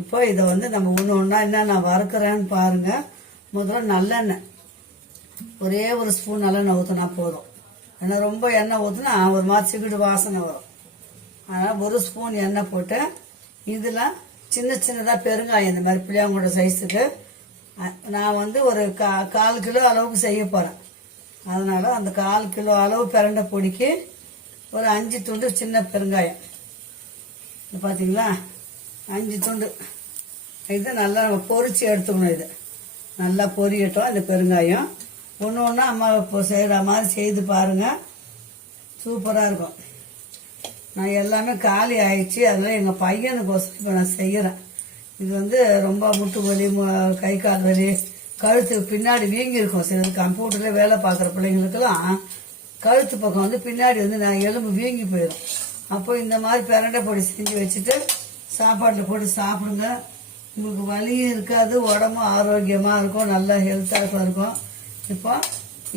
இப்போ இதை வந்து நம்ம ஒன்று ஒன்றா என்ன நான் வறுக்கிறேன்னு பாருங்கள் முதல்ல நல்லெண்ணெய். ஒரே ஒரு ஸ்பூன் நல்லெண்ணெய் ஊற்றினா போதும். ஏன்னா ரொம்ப எண்ணெய் ஊற்றினா ஒரு மாதிரி சிகிடு வாசனை வரும். அதனால் ஒரு ஸ்பூன் எண்ணெய் போட்டு இதில் சின்ன சின்னதாக பெருங்காயம் இந்த மாதிரி பிள்ளையாங்கோட சைஸுக்கு நான் வந்து ஒரு கா கால் கிலோ அளவுக்கு செய்ய போகிறேன் அதனால் அந்த கால் கிலோ அளவு பிறண்ட பொடிக்கு ஒரு அஞ்சு துண்டு சின்ன பெருங்காயம். இது பார்த்தீங்களா அஞ்சு துண்டு இது நல்லா நம்ம பொறிச்சு எடுத்துக்கணும் இது. நல்லா பொரியட்டும் இந்த பெருங்காயம். ஒன்று ஒன்றா அம்மா இப்போ செய்கிற மாதிரி செய்து பாருங்கள் சூப்பராக இருக்கும். நான் எல்லாமே காலி ஆயிடுச்சு. அதெல்லாம் எங்கள் பையனுக்கோசம் இப்போ நான் செய்கிறேன் இது வந்து ரொம்ப முட்டு வலி கை கால் வலி கழுத்து பின்னாடி வீங்கி சில கம்ப்யூட்டரில் வேலை பார்க்குற பிள்ளைங்களுக்கெல்லாம் கழுத்து பக்கம் வந்து பின்னாடி வந்து நான் எலும்பு வீங்கி போயிடும். அப்போ இந்த மாதிரி பிரண்டை பொடி செஞ்சு வச்சுட்டு சாப்பாட்டில் போட்டு சாப்பிடுங்க. உங்களுக்கு வலியும் இருக்காது உடம்பும் ஆரோக்கியமாக இருக்கும் நல்லா ஹெல்த்தாக இருக்கும் இப்போ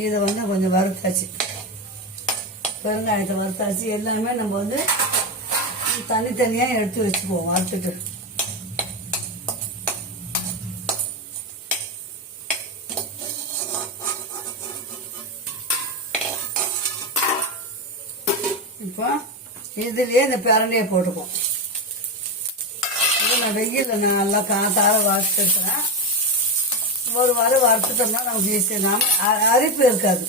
இதை வந்து கொஞ்சம் வறுத்தாச்சு. பெருங்காயத்தை வறுத்தாச்சு. எல்லாமே நம்ம வந்து தனித்தனியாக எடுத்து வச்சுக்குவோம் வறுத்துட்டு. இப்போ இதுலேயே இந்த பிரண்டையை போட்டுக்குவோம். இது நான் வெயிலில் நான் நல்லா காத்தார வறுத்துருக்கிறேன் ஒரு வாரம் வறுத்துட்டோம்னா நமக்கு ஈஸி. நாம அரிப்பு இருக்காது.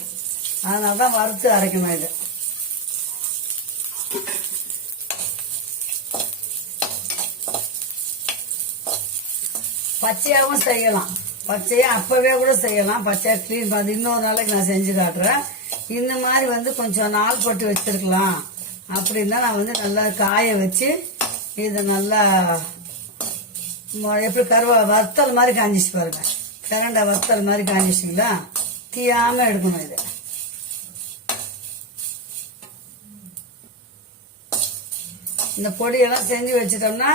அதனால தான் வறுத்து அரைக்கணும் இது. பச்சையாகவும் செய்யலாம். பச்சையா அப்பவே கூட செய்யலாம். பச்சையா க்ளீன் பண்ணி இன்னொரு நாளைக்கு நான் செஞ்சு காட்டுறேன். இந்த மாதிரி வந்து கொஞ்சம் நாள் போட்டு வச்சிருக்கலாம். அப்படின்னா நான் வந்து நல்லா காய வச்சு இதை நல்லா எப்படி கருவா வத்தல் மாதிரி காஞ்சிச்சு பாருங்க. பிரண்டை வத்தல் மாதிரி காஞ்சிச்சிங்களா? தீயாம எடுக்கணும் இது. இந்த பொடியெல்லாம் செஞ்சு வச்சிட்டோம்னா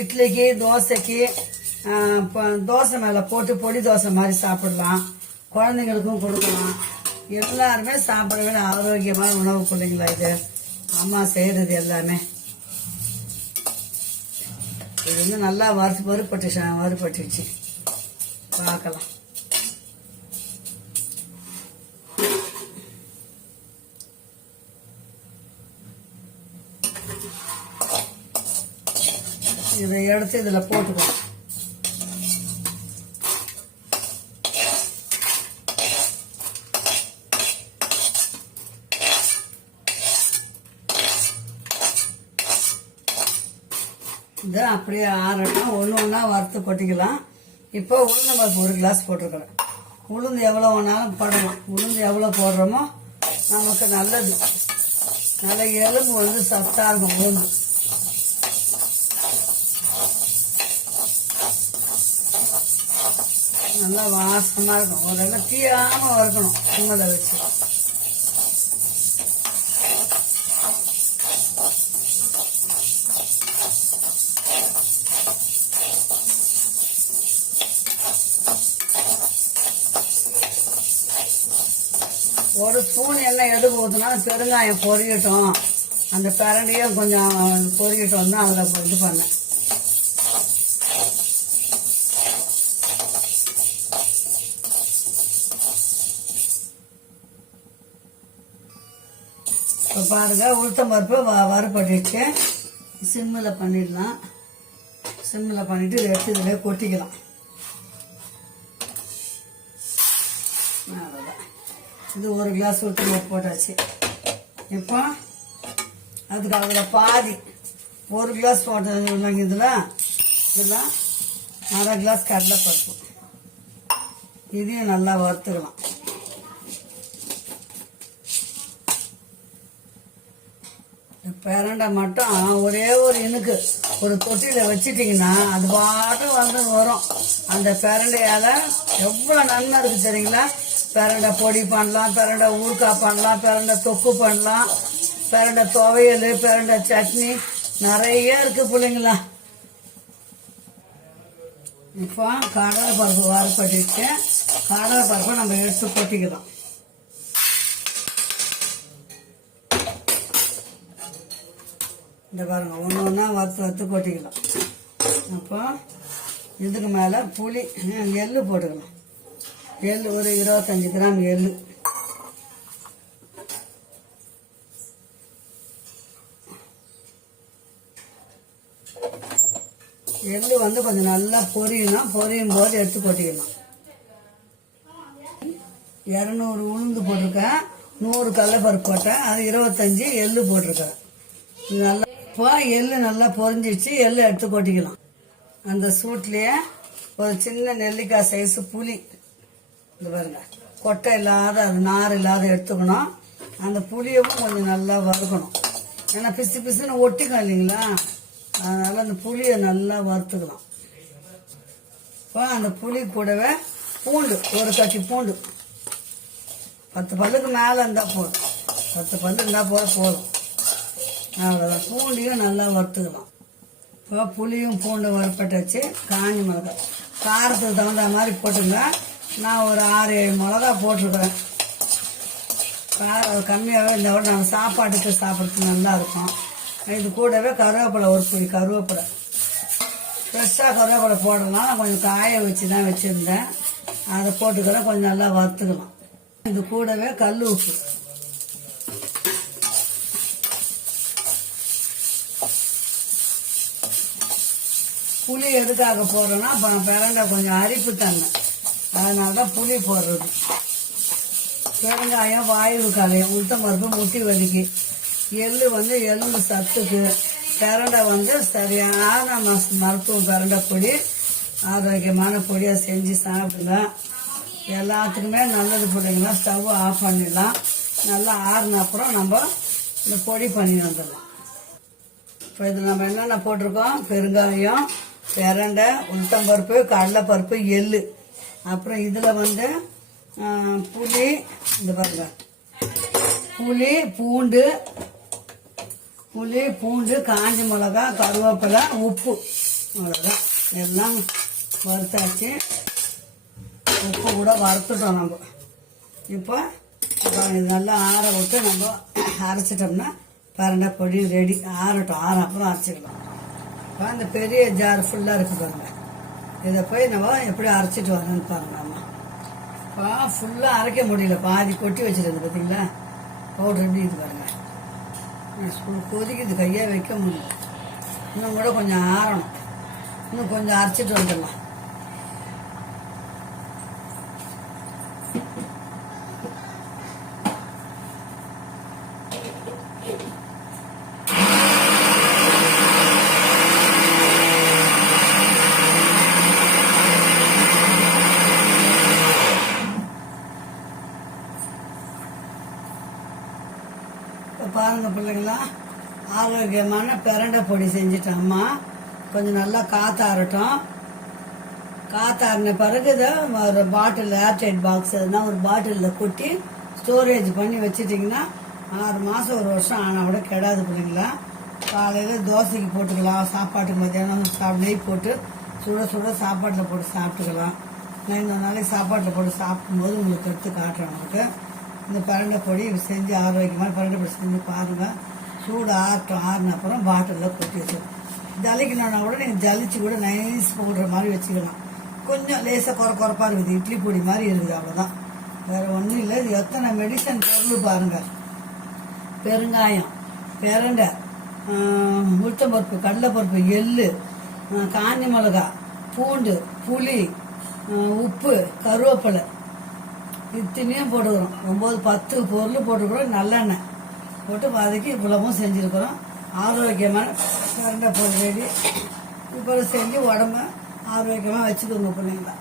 இட்லிக்கு தோசைக்கு தோசை மேலே போட்டு பொடி தோசை மாதிரி சாப்பிடலாம். குழந்தைங்களுக்கும் கொடுக்கலாம். எல்லாருமே சாப்பிட வேண்டிய ஆரோக்கியமான உணவு பிள்ளைங்களா இது? அம்மா செய்யறது எல்லாமே. இது வந்து நல்லா வறு வறுபட்டு வறுபட்டுச்சு பார்க்கலாம். இதை எடுத்து இதில் போட்டுக்கணும். இது அப்படியே ஆறட்டும் ஒன்று ஒன்றா வறுத்து கொட்டிக்கலாம். இப்போ உளுந்தம்பருப்பு ஒரு கிளாஸ் போட்டிருக்கிறேன். உளுந்து எவ்வளோ வேணாலும் போடலாம். உளுந்து எவ்வளோ போடுறோமோ நமக்கு நல்லது. நல்ல எலும்பு வந்து சத்தாக இருக்கும் உளுந்து. நல்லா வாசமாக இருக்கும். ஒரு எல்லாம் தீயாமல் வறுக்கணும். சும்மலை வச்சு. ஒரு ஸ்பூன் எண்ணெய் எதுக்கு ஊற்றினா பெருங்காயம் பொரியட்டும். அந்த பிரண்டையும் கொஞ்சம் பொரியட்டும் தான் அதில் இது பண்ணேன் இப்போ பாருங்க உளுத்தம் பருப்பு வ வறுபட்டுச்சு சிம்மில் பண்ணிடலாம். சிம்மில் பண்ணிவிட்டு எடுத்து இதில் கொட்டிக்கலாம். இது ஒரு கிளாஸ் ஊற்றி போட்டாச்சு. இப்போ அதுக்கு அதில் பாதி ஒரு கிளாஸ் போட்டது இல்லைங்க இதில். இதில் அரை கிளாஸ் கடலைப்பருப்பு. இதையும் நல்லா வறுத்துக்கலாம். இந்த பிரண்டை மட்டும் ஒரே ஒரு இனுக்கு ஒரு தொட்டியில் வச்சிட்டிங்கன்னா அது பாட்டு வந்து வரும். அந்த பிரண்டையால் எவ்வளோ நன்மை இருக்குது சரிங்களா பிரண்டை பொடி பண்ணலாம் பிரண்டை ஊறுகாய் பண்ணலாம் பிரண்டை தொக்கு பண்ணலாம் பிரண்டை துவையல் பிரண்டை சட்னி. நிறைய இருக்கு பிள்ளைங்களா. இப்போ கடலை பருப்பு வறுப்பட்டுச்சு கடலை பருப்பை நம்ம எடுத்து கொட்டிக்கலாம். இந்த பாருங்க ஒன்று ஒன்றா வறுத்து வறுத்து கொட்டிக்கலாம். அப்போ இதுக்கு மேலே புளி எள்ளு போட்டுக்கலாம். எள் ஒரு இருபத்தஞ்சி கிராம் எள்ளு எள்ளு வந்து கொஞ்சம் நல்லா பொரியணும் பொரியும் போது எடுத்து கொட்டிக்கணும் இரநூறு உளுந்து போட்டிருக்கேன். நூறு கடலைப்பருப்பு போட்டேன். அது இருபத்தஞ்சி எள்ளு போட்டிருக்கேன். நல்லா இப்போ எள்ளு நல்லா பொரிஞ்சிச்சு எள்ளு எடுத்து கொட்டிக்கலாம். அந்த சூட்லேயே ஒரு சின்ன நெல்லிக்காய் சைஸு புளி. இது பாருங்க. கொட்டை இல்லாத அது நார் இல்லாத எடுத்துக்கணும். அந்த புளியவும் கொஞ்சம் நல்லா வறுக்கணும். ஏன்னா பிசு பிசுன்னு ஒட்டிக்கும் இல்லைங்களா? அதனால அந்த புளியை நல்லா வறுத்துக்கலாம். இப்போ அந்த புளி கூடவே பூண்டு ஒரு கட்டி பூண்டு. பத்து பல்லுக்கு மேலே இருந்தால் போதும். பத்து பல்லு இருந்தால் போக போதும். அவ்வளோதான் பூண்டையும் நல்லா வறுத்துக்கலாம். இப்போ புளியும் பூண்டும் வறுப்பட்டாச்சு காஞ்சி மிளகாய். காரத்துக்கு தகுந்த மாதிரி போட்டுங்க நான் ஒரு ஆறு ஏழு மிளகா போட்டிருக்கிறேன். காரம் கம்மியாகவே இருந்தால் கூட நம்ம சாப்பாட்டுக்கு சாப்பிட்றதுக்கு நல்லா இருக்கும். இது கூடவே கருவேப்பிலை ஒரு புளி கருவேப்பிலை. ஃப்ரெஷ்ஷாக கருவேப்பிலை போடலாம் நான் கொஞ்சம் காய வச்சு தான் வச்சுருந்தேன். அதை போட்டுக்கிறேன் கொஞ்சம் நல்லா வறுத்துக்கலாம். இது கூடவே கல் உப்பு. புளி எதுக்காக போடுறோன்னா அப்புறம் பிறண்ட கொஞ்சம் அரிப்பு தன்மை. அதனால தான் புளி போடுறது. பெருங்காயம் வாயு கலையம் உளுத்தம் பருப்பு முட்டி வலிக்கு. எள்ளு வந்து எள்ளு சத்துக்கு. பிரண்டை வந்து சரியான மருத்துவம் பிரண்டை பொடி ஆரோக்கியமான பொடியாக செஞ்சு சாப்பிடுங்க. எல்லாத்துக்குமே நல்லது பிள்ளைங்களா ஸ்டவ் ஆஃப் பண்ணிடலாம். நல்லா ஆறுன அப்புறம் நம்ம இந்த பொடி பண்ணி வந்துடலாம். இப்போ இது நம்ம என்னென்ன போட்டிருக்கோம்? பெருங்காயம் பிரண்டை உளுத்தம்பருப்பு கடலைப்பருப்பு எள்ளு. அப்புறம் இதில் வந்து புளி இந்த பாருங்க. புளி பூண்டு புளி பூண்டு காஞ்ச மிளகா கருவேப்பிலை உப்பு. அவ்வளோதான் எல்லாம் வறுத்தாச்சு. உப்பு கூட வறுத்துட்டோம் நம்ம. இப்போ அப்புறம் இது நல்லா ஆற விட்டு நம்ம அரைச்சிட்டோம்னா பரண்டை பொடி ரெடி ஆறட்டும். ஆற அப்புறம் அரைச்சிக்கலாம். இப்போ அந்த பெரிய ஜார் ஃபுல்லாக இருக்குது பாருங்கள் இதை போய் நம்ம எப்படி அரைச்சிட்டு வரணும்னு பாருங்க நம்ம இப்போ ஃபுல்லாக அரைக்க முடியல. பாதி கொட்டி வச்சுருந்து பார்த்தீங்களா பவுடர் எப்படி இது பாருங்க. இது சு- கொதிக்குது. வைக்க முடியல. இன்னும் கூட கொஞ்சம் ஆறணும். இன்னும் கொஞ்சம் அரைச்சிட்டு வந்துடலாம். இப்போ பாருங்க பிள்ளைங்களா ஆரோக்கியமான பிரண்டை பொடி செஞ்சுட்டேன் அம்மா கொஞ்சம் நல்லா காத்தாரட்டும் காத்தாறின பிறகு இதை ஒரு பாட்டில் ஏர்டைட் பாக்ஸ் எதுனா ஒரு பாட்டிலில் கொட்டி ஸ்டோரேஜ் பண்ணி வச்சிட்டிங்கன்னா ஆறு மாதம் ஒரு வருஷம் ஆனால் கூட கெடாது பிள்ளைங்களா. காலையில் தோசைக்கு போட்டுக்கலாம் சாப்பாட்டுக்கு மத்தியானம் சாப்பிட நெய் போட்டு சுட சுட சாப்பாட்டில் போட்டு சாப்பிட்டுக்கலாம். நான் இந்த நாளைக்கு சாப்பாட்டில் போட்டு சாப்பிடும்போது உங்களுக்கு எடுத்து காட்டுறேன் உங்களுக்கு. இந்த பரண்டை பொடி செஞ்சு ஆரோக்கியமாக பரண்டை பொடி செஞ்சு பாருங்கள் சூடு ஆறட்டும் ஆறின அப்புறம் பாட்டிலில் கொட்டி வச்சிடும் ஜலிக்கணும்னா கூட நீங்கள் ஜலிச்சு கூட நைஸ் பவுடர் மாதிரி வச்சுக்கலாம். கொஞ்சம் லேசாக குறை குறைப்பாக இருக்குது. இட்லி பொடி மாதிரி இருக்குது அவ்வளோதான் வேறு ஒன்றும் இல்லை. இது எத்தனை மெடிசன் பொருள் பாருங்கள் பெருங்காயம் பெரண்டை ஆஹ், உளுத்தம்பருப்பு கடலைப்பருப்பு எள்ளு காஞ்சி மிளகா பூண்டு புளி உப்பு கருவேப்பிலை இத்தனையும் போட்டுக்கிறோம். ஒம்பது பத்து பொருள் போட்டுக்கிறோம். நல்லெண்ணெய் போட்டு வதக்கி இவ்வளவும் செஞ்சுருக்குறோம். ஆரோக்கியமான கரண்டை பொருள் ரெடி. இப்போ செஞ்சு உடம்ப ஆரோக்கியமாக வச்சுக்கோங்க பிள்ளைங்களா.